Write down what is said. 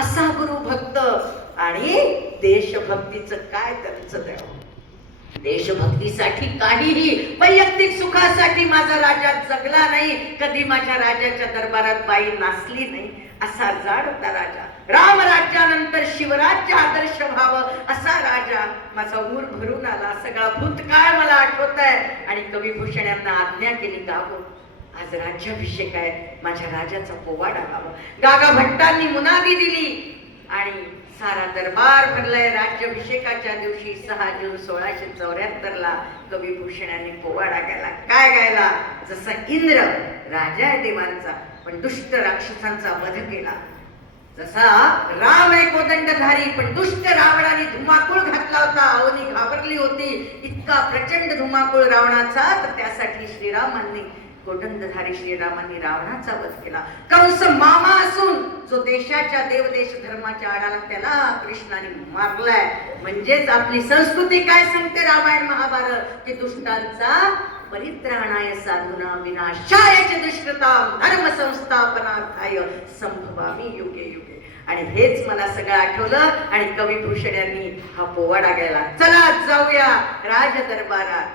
असा गुरु भक्त आणि देशभक्तीचं काय त्यांचं द्यावं. देशभक्तीसाठी काहीही, वैयक्तिक सुखासाठी माझा राजा जगला नाही, कधी माझ्या राजाच्या दरबारात बाई नाचली नाही. असा जाड होता राजा. रामराज्यानंतर शिवराज्य आदर्श व्हावं असा राजा. माझा ऊर भरून आला, सगळा भूतकाळ मला आठवत आहे. आणि कविभूषण यांना आज्ञा केली, गावं आज राज्याभिषेक आहे, माझ्या राजाचा पोवाडा गावं. गागा भट्टांनी मुनादी दिली आणि सारा दरबार भरलाय. राज्याभिषेकाच्या दिवशी 6 जून 1674 कविभूषण यांनी पोवाडा गायला. काय गायला? जसा इंद्र राजा आहे देवांचा, पण दुष्ट राक्षसांचा वध केला. जसा राम आहे कोदंडधारी, पण दुष्ट रावणाने धुमाकूळ घातला होता, अवनी घाबरली होती. इतका प्रचंड धुमाकूळ रावणाचा, तर त्यासाठी श्रीरामांनी, कोदंडधारी श्रीरामांनी रावणाचा वध केला. कंस मामा असून जो देशाच्या देवदेश धर्माच्या आडाला, त्याला कृष्णाने मारलाय. म्हणजेच आपली संस्कृती काय सांगते रामायण महाभारत, की दुष्टांचा परित्राणाय साधूना विनाशाय च दुष्कृतां धर्म संस्थापनार्थाय संभवामि युगे युगे. आणि हेच मला सगळं आठवलं आणि कविभूषण यांनी हा पोवाडा गायला. चला जाऊया राज दरबारात.